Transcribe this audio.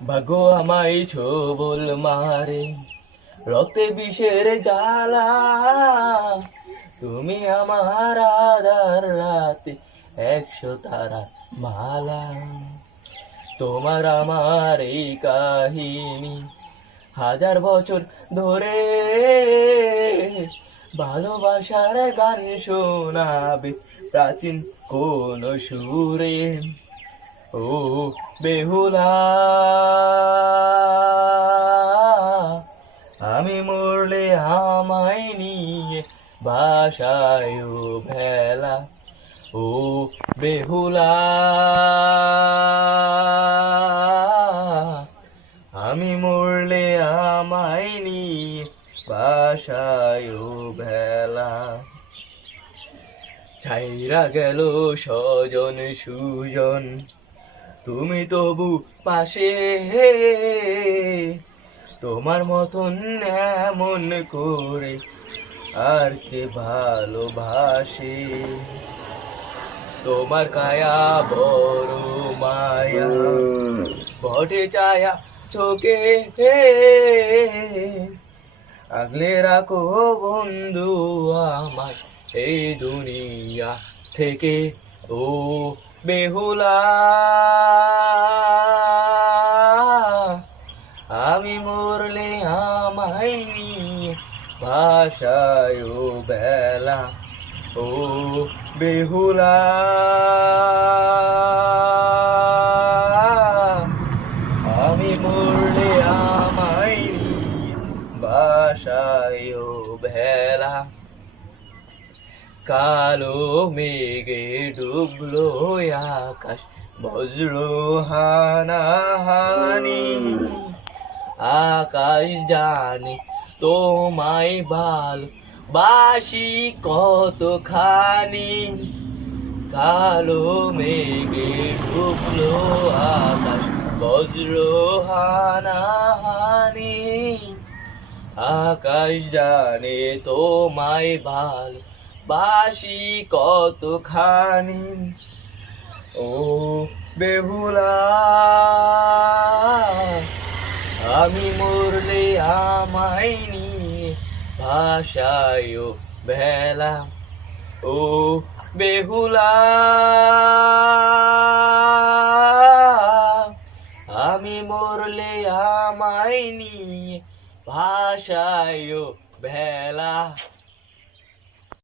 ভাগ্য আমায় ছোবল মারে, রক্তে বিষের জ্বালা। তুমি আমার আধার রাতে 100 তারা মালা। তোমার আমার এই কাহিনী 1000 বছর ধরে ভালোবাসার গান শোনাবে প্রাচীন কোন সুরে। ও বেহুলা, আমি মরলে আমায় নিয়ে ভাষায় ভেলা। ও বেহুলা, আমি মরলে আমায় নিয়ে ভাষায় ভেলা। ছাইরা গেল স্বজন সুজন, তুমি তবু পাশে। তোমার মতন এমন করে আর কে ভালোবাসে। তোমার কায়া বড় মায়া, বটে ছায়া চোখে। আগলে রাখো বন্ধু আমার এই দুনিয়া থেকে। ও বেহুলা, আমি মরলে আমায় নিয়ে ভাষায় বেলা। ও বেহুলা, আমি মরলে আমায় নিয়ে ভাষায় ভেলা। কালো মেঘে ডুবলো আকাশ, বজ্র হানাহানি। আকাশ জানে তোমায় ভালোবাসি কতখানি। কালো মেঘে ডুবলো আকাশ, বজ্র হানাহানি। আকাশ জানে তোমায় ভালোবাসি কতখানি। ও বেহুলা, আমি মরলে আমায় নিয়ে ভাষায় ভেলা। ও বেহুলা, আমি মরলে আমায় নিয়ে ভাষায় ভেলা।